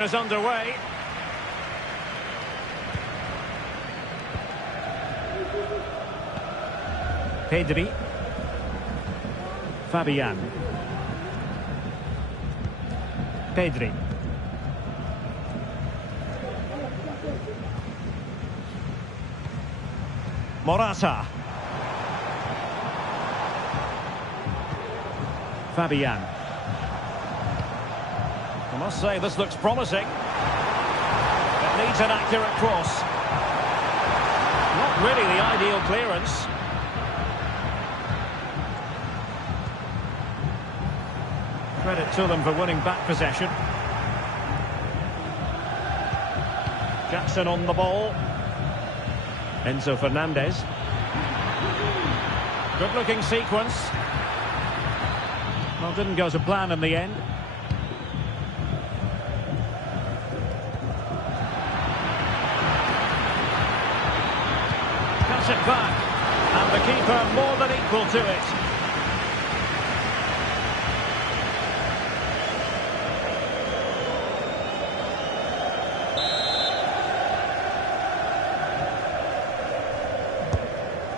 Is underway. Pedri. Fabian. Pedri. Morata. Fabian. I must say this looks promising. It needs an accurate cross. Not really the ideal clearance. Credit to them for winning back possession. Jackson on the ball. Enzo Fernandez. Good looking sequence. Well, didn't go to plan in the end. Cuts it back. And the keeper more than equal to it.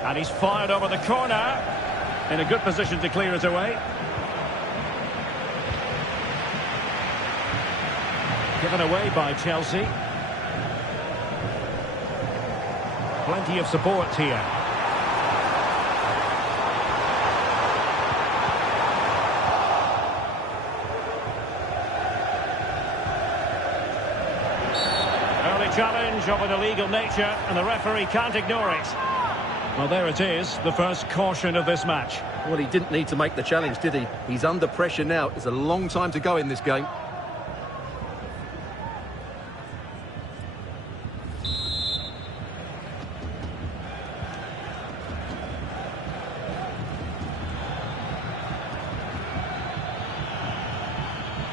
And he's fired over the corner. In a good position to clear it away. Given away by Chelsea. Plenty of support here. Early challenge of an illegal nature, and the referee can't ignore it. Well, there it is, the first caution of this match. Well, he didn't need to make the challenge, did he? He's under pressure now. It's a long time to go in this game.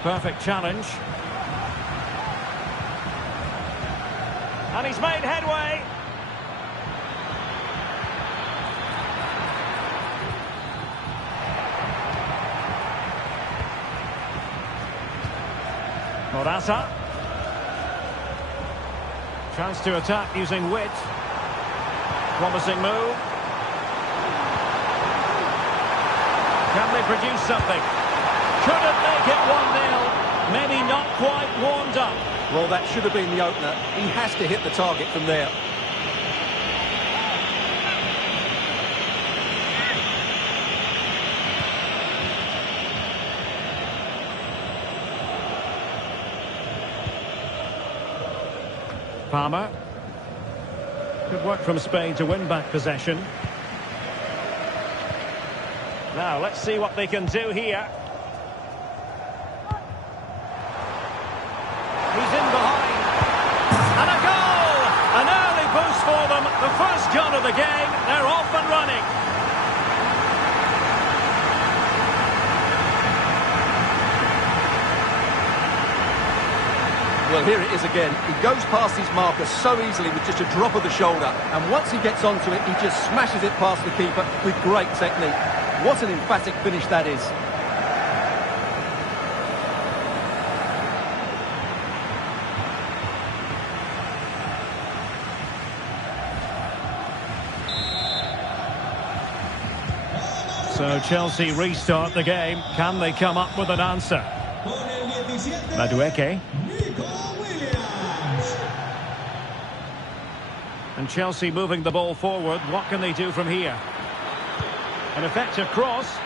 Perfect challenge. And he's made headway. Morata. Chance to attack using wit. Promising move. Can they produce something? Couldn't make it 1-0. Maybe not quite warmed up. Well, that should have been the opener. He has to hit the target from there. Palmer. Good work from Spain to win back possession. Now, let's see what they can do here. He's in behind. And a goal! An early boost for them. The first goal of the game. They're off and running. Well, here it is again. He goes past his marker so easily with just a drop of the shoulder. And once he gets onto it, he just smashes it past the keeper with great technique. What an emphatic finish that is. So Chelsea restart the game. Can they come up with an answer? Madueke. And Chelsea moving the ball forward. What can they do from here? An effective cross.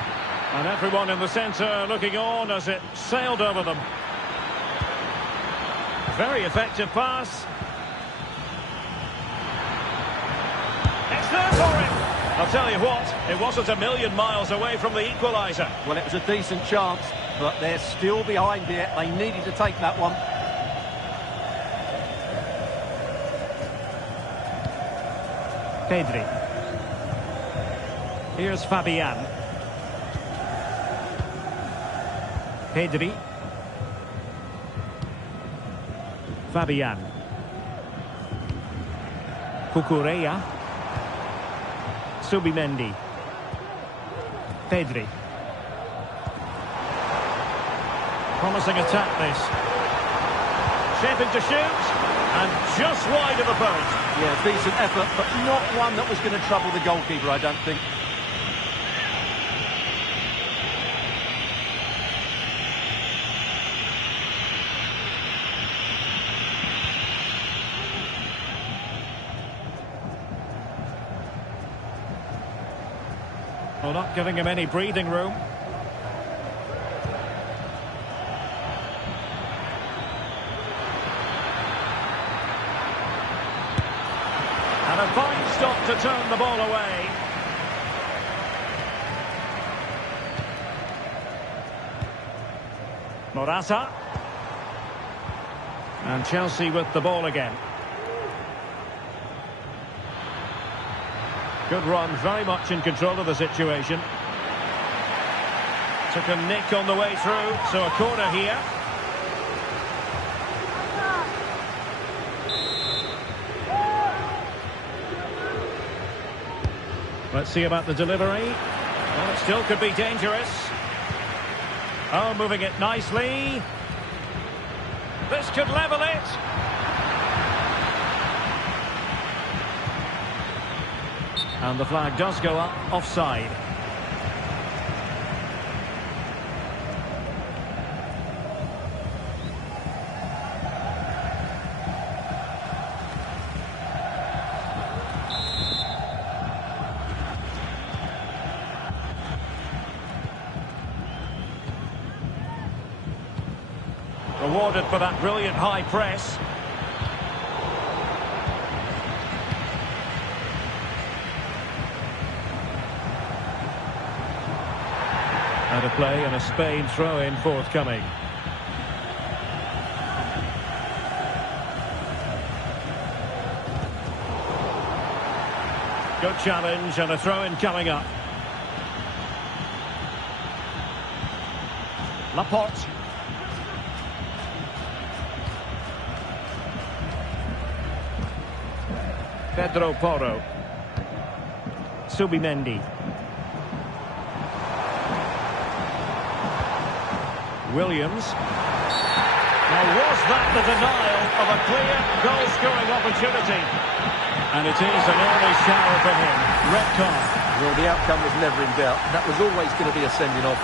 And everyone in the centre looking on as it sailed over them. Very effective pass. It's there for him. I'll tell you what, it wasn't a million miles away from the equaliser. Well, it was a decent chance, but they're still behind here. They needed to take that one. Pedri. Here's Fabian. Pedri. Fabian. Cucurella. Subimendi. Pedri. Promising attack this. Setting to shoot. And just wide of the post. Yeah, decent effort, but not one that was going to trouble the goalkeeper, I don't think. Well, not giving him any breathing room. And a fine stop to turn the ball away. Morata. And Chelsea with the ball again. Good run, very much in control of the situation. Took a nick on the way through, so a corner here. Let's see about the delivery. Well, it still could be dangerous. Oh, moving it nicely. This could level it. And the flag does go up, offside. Rewarded for that brilliant high press. Out of play and a Spain throw-in forthcoming. Good challenge and a throw-in coming up. Laporte. Pedro Porro. Subimendi. Williams. Now, was that the denial of a clear goal-scoring opportunity? And it is an early shower for him. Red card. Well, the outcome was never in doubt. That was always going to be a sending off.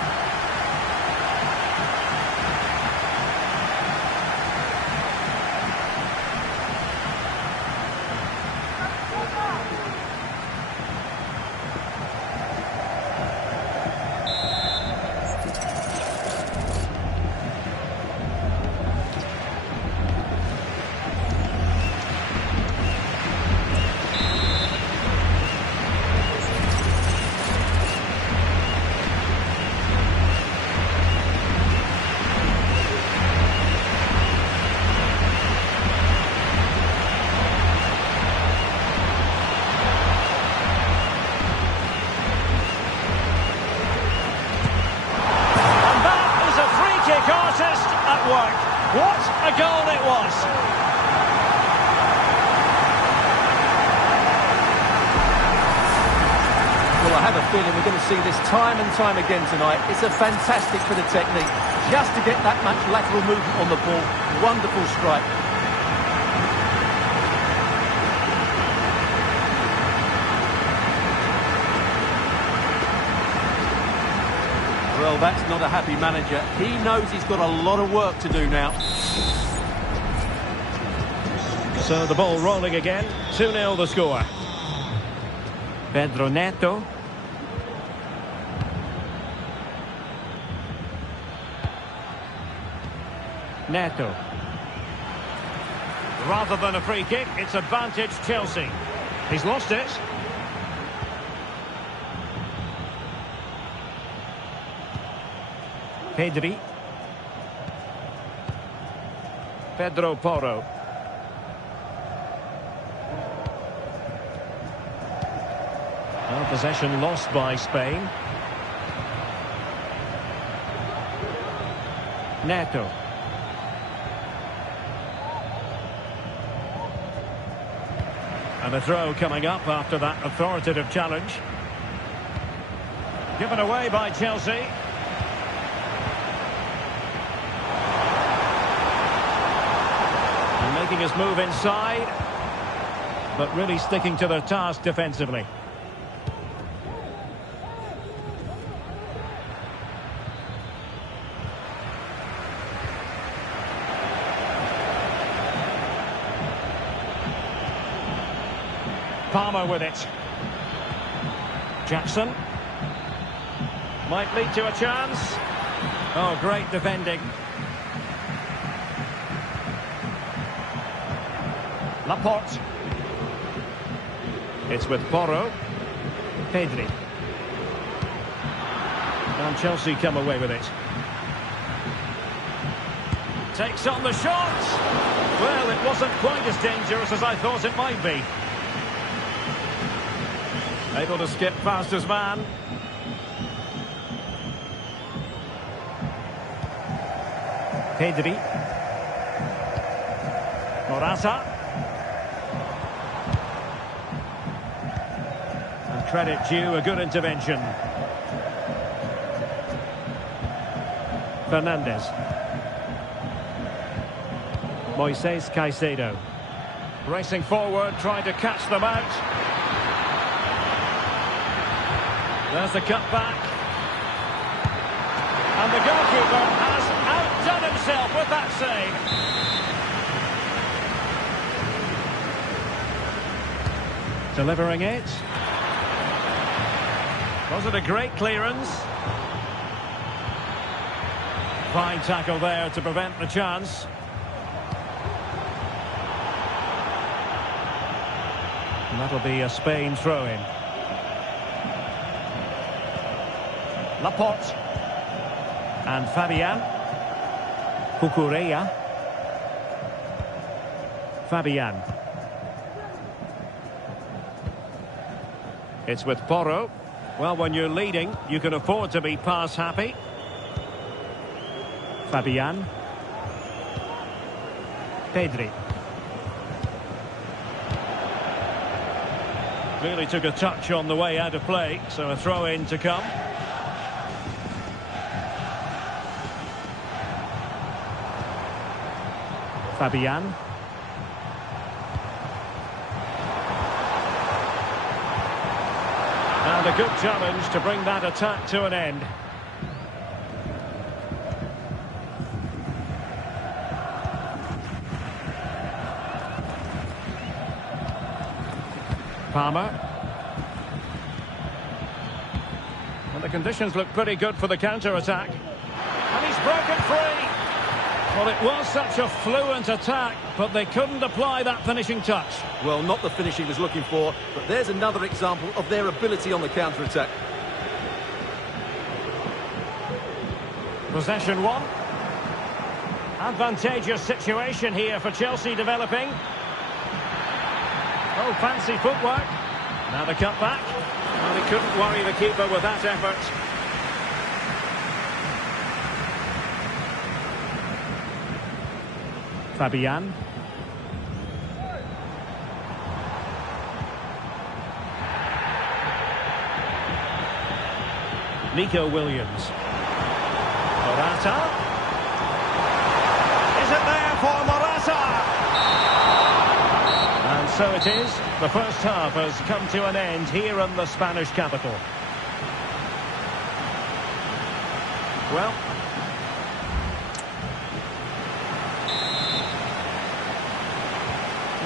What a goal it was! Well, I have a feeling we're going to see this time and time again tonight. It's a fantastic bit of technique. Just to get that much lateral movement on the ball. Wonderful strike. Well, that's not a happy manager. He knows he's got a lot of work to do now. So the ball rolling again. 2-0 the score. Pedro Neto. Neto. Rather than a free kick, it's advantage Chelsea. He's lost it. Pedri. Pedro Porro. Well, possession lost by Spain. Neto. And a throw coming up after that authoritative challenge. Given away by Chelsea. making his move inside, but really sticking to their task defensively. Palmer with it. Jackson. Might lead to a chance. Oh, great defending. Laporte. It's with Porro. Pedri. And Chelsea come away with it. Takes on the shot. Well, it wasn't quite as dangerous as I thought it might be. Able to skip past his man. Pedri. Morata. And credit due, a good intervention. Fernandes. Moises Caicedo. Racing forward, trying to catch them out. There's the cut back. And the goalkeeper has outdone himself with that save. Delivering it. Was it a great clearance? Fine tackle there to prevent the chance. And that'll be a Spain throw-in. Laporte. And Fabian. Cucurella. Fabian. It's with Porro. Well, when you're leading, you can afford to be pass happy. Fabian. Pedri. Really took a touch on the way out of play, so a throw-in to come. Fabian. And a good challenge to bring that attack to an end. Palmer. And the conditions look pretty good for the counter-attack. And he's broken free. Well, it was such a fluent attack, but they couldn't apply that finishing touch. Well, not the finish he was looking for, but there's another example of their ability on the counter-attack. Possession one. Advantageous situation here for Chelsea developing. Oh, fancy footwork. Now the cut back. Well, he couldn't worry the keeper with that effort. Fabian. Nico Williams. Morata. Is it there for Morata? And so it is. The first half has come to an end here in the Spanish capital. Well,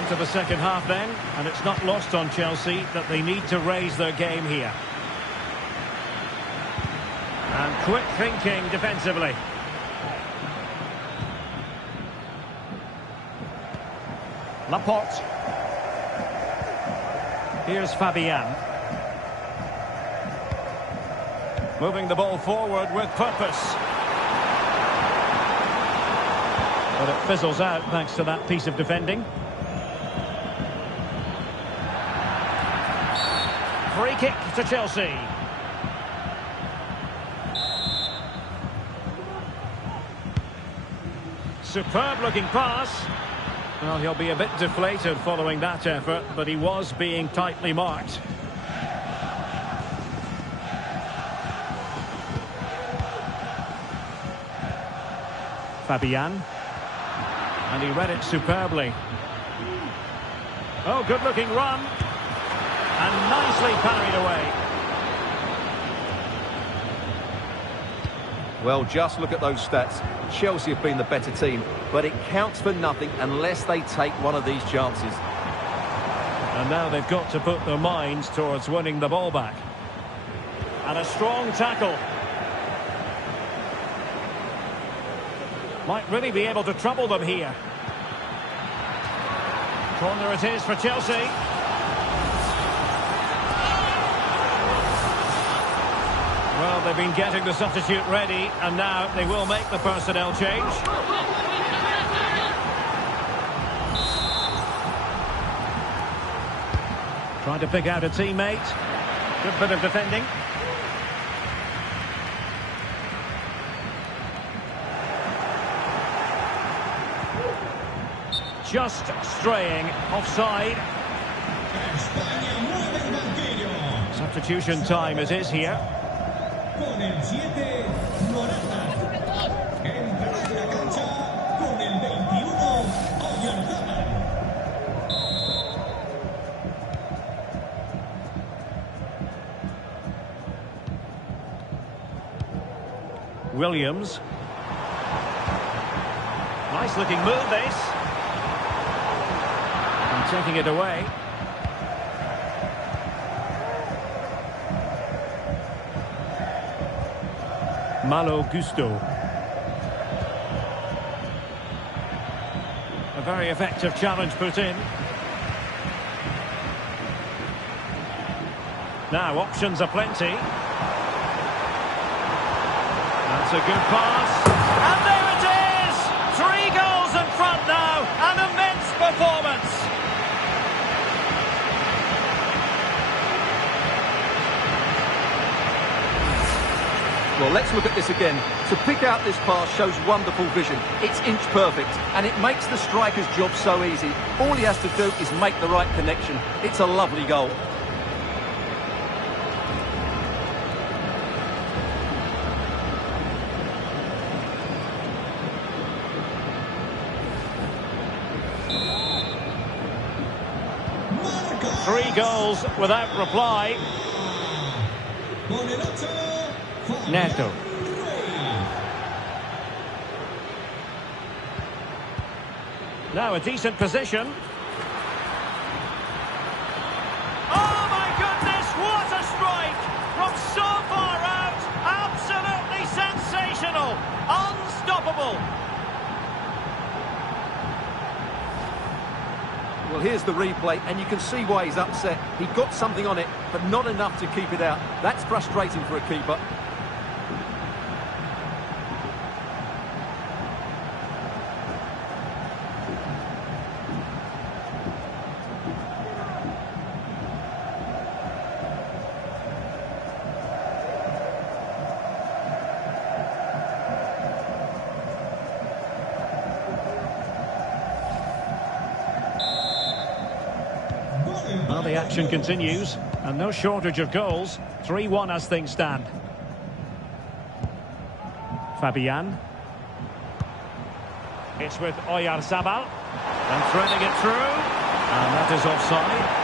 into the second half then, and it's not lost on Chelsea that they need to raise their game here. And quick thinking defensively. Laporte. Here's Fabian. Moving the ball forward with purpose. But it fizzles out thanks to that piece of defending. Free kick to Chelsea. Superb looking pass. Well, he'll be a bit deflated following that effort, but he was being tightly marked. Fabian. And he read it superbly. Oh, good-looking run. And nicely parried away. Well, just look at those stats. Chelsea have been the better team, but it counts for nothing unless they take one of these chances. And now they've got to put their minds towards winning the ball back. And a strong tackle. Might really be able to trouble them here. Corner it is for Chelsea. Well, they've been getting the substitute ready, and now they will make the personnel change. Trying to pick out a teammate. Good bit of defending. Just straying offside. Substitution time it is here. Con el 7, Morata. Entrará en la cancha con el 21, Oyarzabal. Williams. Nice looking move this. And taking it away. Malo Gusto. A very effective challenge put in. Now options are plenty. That's a good pass. And there it is! 3 goals in front now. An immense performance. Well, let's look at this again. To pick out this pass shows wonderful vision. It's inch perfect, and it makes the striker's job so easy. All he has to do is make the right connection. It's a lovely goal. Marca. 3 goals without reply. Con el 8, Neto. Now a decent position. Oh my goodness, what a strike! From so far out, absolutely sensational, unstoppable. Well, here's the replay, and you can see why he's upset. He got something on it, but not enough to keep it out. That's frustrating for a keeper. Well, the action continues, and no shortage of goals. 3-1 as things stand. Fabian. It's with Oyarzabal. And threading it through. And that is offside.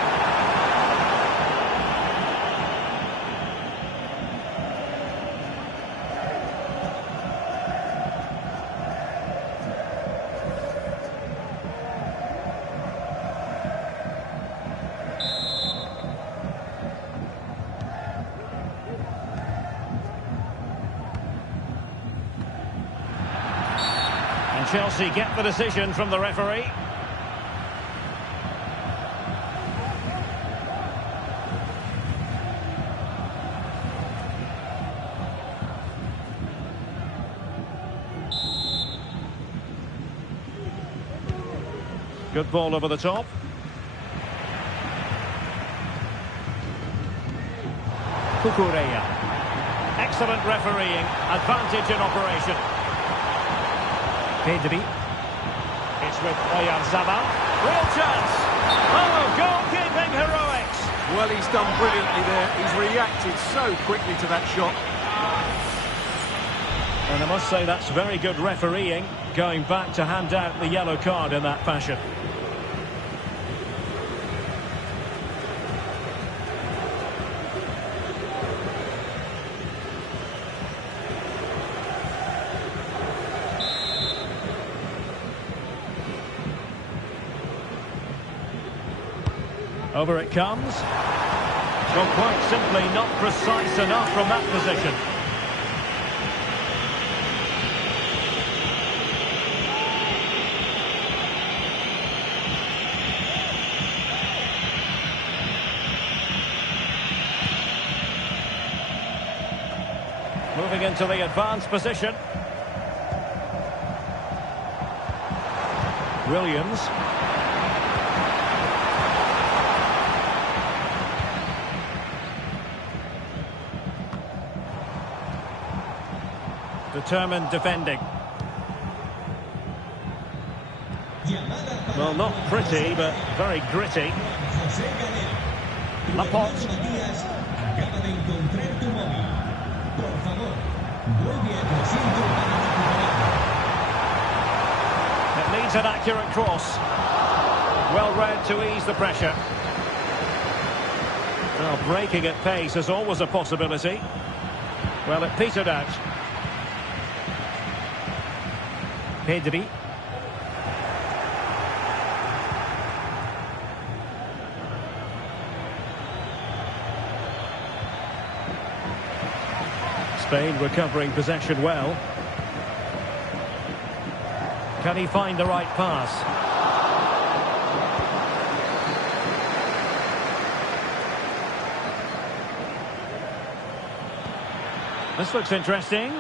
And Chelsea get the decision from the referee. Good ball over the top. Cucurella. Excellent refereeing. Advantage in operation. Pedri. It's with Oyarzabal. Real chance. Oh, goalkeeping heroics. Well, he's done brilliantly there. He's reacted so quickly to that shot. And I must say that's very good refereeing. going back to hand out the yellow card in that fashion. Over it comes. Well, quite simply not precise enough from that position. Moving into the advanced position. Williams. Determined defending. Well, not pretty, but very gritty. Laporte. It needs an accurate cross. Well read to ease the pressure. Well, breaking at pace is always a possibility. Well, it petered out. Pedri. Spain recovering possession well. Can he find the right pass? This looks interesting.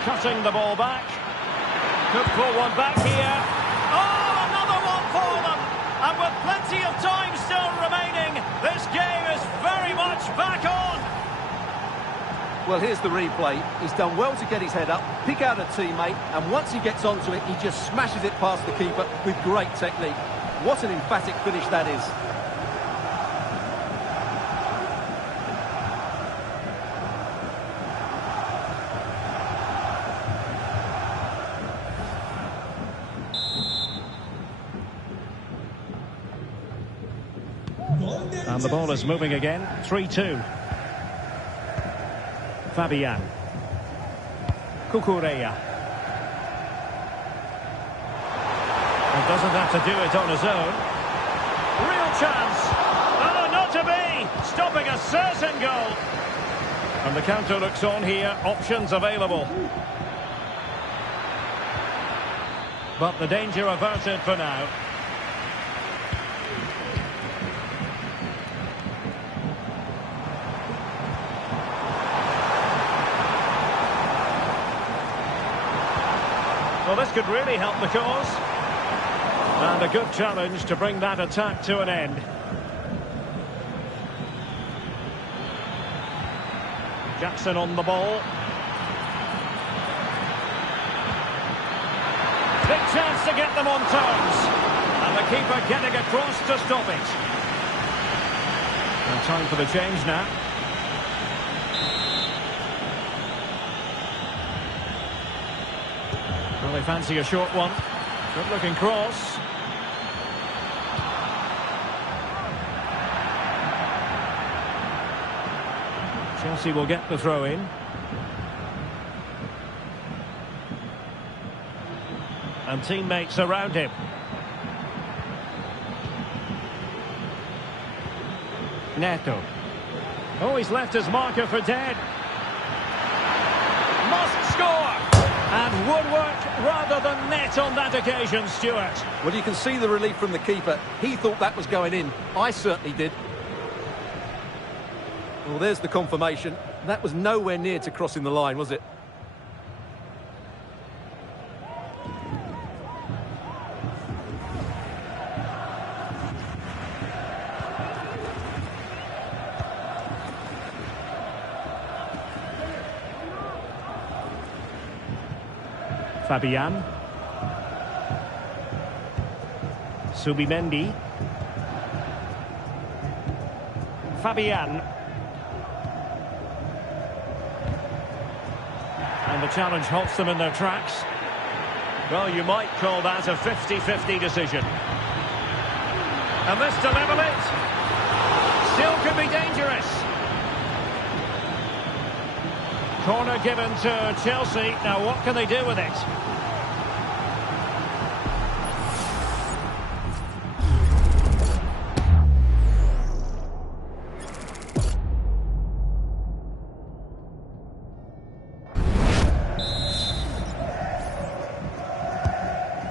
Cutting the ball back. Could pull one back here. Oh, another one for them! And with plenty of time still remaining, this game is very much back on! Well, here's the replay. He's done well to get his head up, pick out a teammate, and once he gets onto it, he just smashes it past the keeper with great technique. What an emphatic finish that is. And the ball is moving again. 3-2. Fabian. Cucurella. And doesn't have to do it on his own. Real chance. Oh, not to be. Stopping a certain goal. And the counter looks on here. Options available. But the danger averted for now. Well, this could really help the cause. And a good challenge to bring that attack to an end. Jackson on the ball. Big chance to get them on terms. And the keeper getting across to stop it. And time for the change now. Well, they fancy a short one. Good looking cross. Chelsea will get the throw in. And teammates around him. Neto. Oh, he's left his marker for dead. Must score! And woodwork rather than net on that occasion, Stuart. Well, you can see the relief from the keeper. He thought that was going in. I certainly did. Well, there's the confirmation. That was nowhere near to crossing the line, was it? Fabian. Subimendi. Fabian. And And the challenge halts them in their tracks. Well, you might call that a 50-50 decision. And this to level it. Still could be dangerous. Corner given to Chelsea. Now what can they do with it?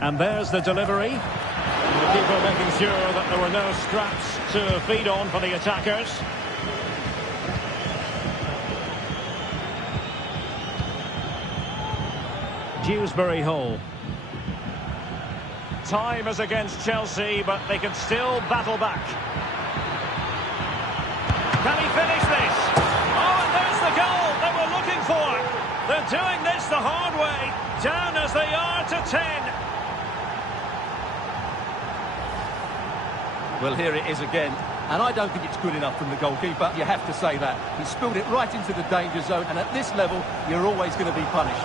And there's the delivery. And the keeper making sure that there were no scraps to feed on for the attackers. Dewsbury Hall. Time is against Chelsea, but they can still battle back. Can he finish this? Oh, and there's the goal they were looking for. They're doing this the hard way. Down as they are to 10. Well, here it is again. And I don't think it's good enough from the goalkeeper. You have to say that. He spilled it right into the danger zone. And at this level, you're always going to be punished.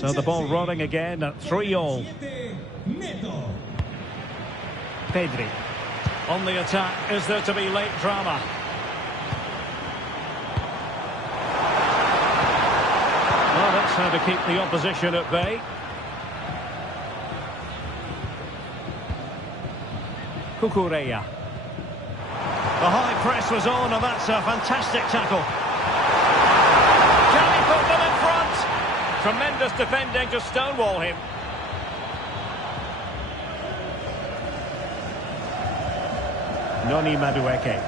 So the ball rolling again at 3-all. Pedri. On the attack, is there to be late drama? Well, that's how to keep the opposition at bay. Cucurella. The high press was on, and that's a fantastic tackle. Can he put them in front? Tremendous defending to stonewall him. Noni Madueke.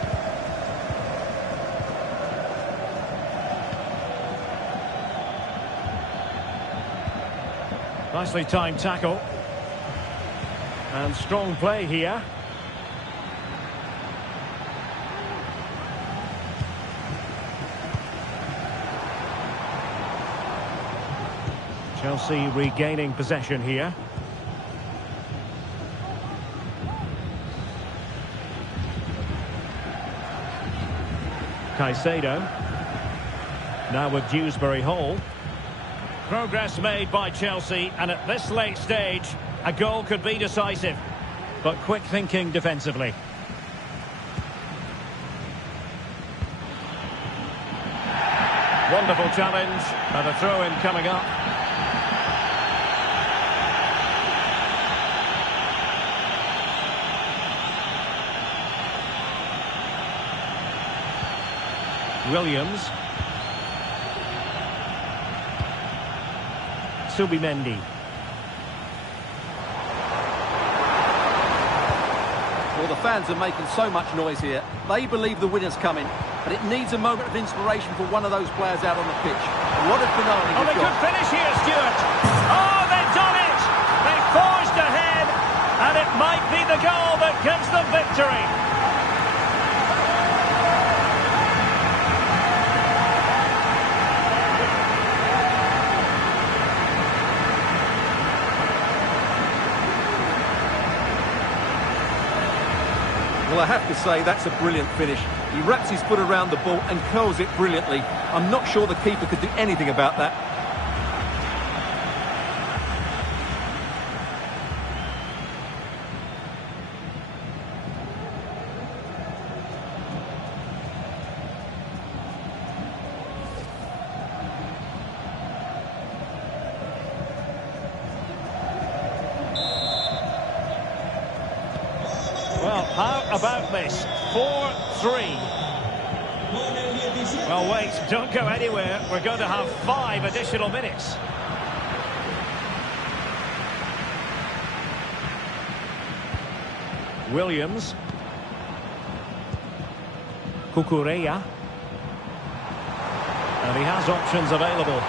Nicely timed tackle. And strong play here. Chelsea regaining possession here. Caicedo. Now with Dewsbury Hall. Progress made by Chelsea, and at this late stage, a goal could be decisive. But quick thinking defensively. Wonderful challenge, and a throw-in coming up. Williams. Subimendi. Well, the fans are making so much noise here. They believe the winner's coming, but it needs a moment of inspiration for one of those players out on the pitch. What a finale Oh, they could finish here, Stuart. Oh, they've done it! They forged ahead, and it might be the goal that gives them victory. Well, I have to say, that's a brilliant finish. He wraps his foot around the ball and curls it brilliantly. I'm not sure the keeper could do anything about that. Well, how about this? 4-3. Well, wait, don't go anywhere. We're going to have 5 additional minutes. Williams. Cucurella. And he has options available.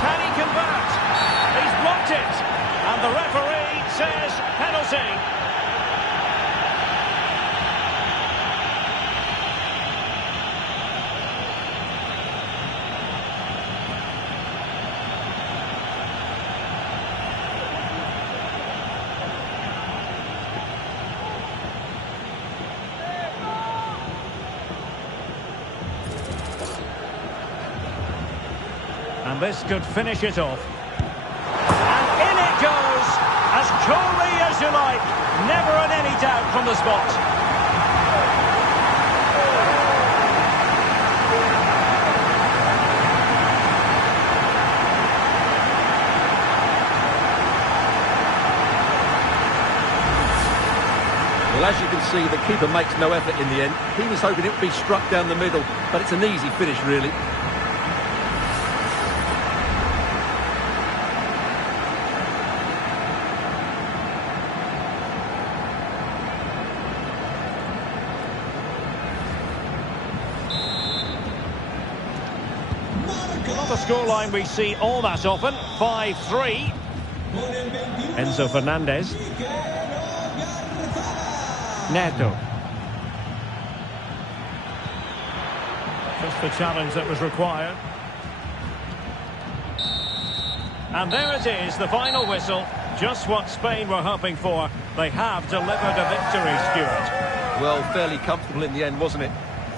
Can he convert? He's blocked it. And the referee says penalty. And this could finish it off. And in it goes, as coolly as you like. Never in any doubt from the spot. Well, as you can see, the keeper makes no effort in the end. He was hoping it would be struck down the middle, but it's an easy finish, really. Not a scoreline we see all that often. 5-3. Enzo Fernandez. Neto. Just the challenge that was required. And there it is, the final whistle. Just what Spain were hoping for. They have delivered a victory, Stuart. Well, fairly comfortable in the end, wasn't it?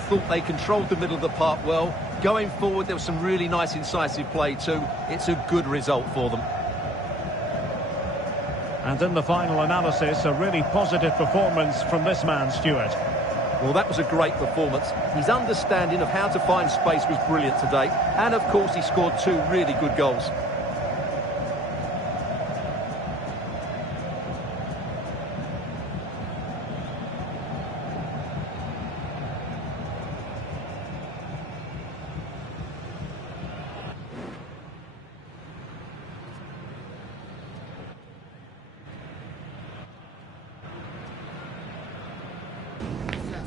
Thought they controlled the middle of the park well. Going forward, there was some really nice incisive play too. It's a good result for them. And in the final analysis, a really positive performance from this man, Stuart. Well, that was a great performance. His understanding of how to find space was brilliant today. And, of course, he scored 2 really good goals.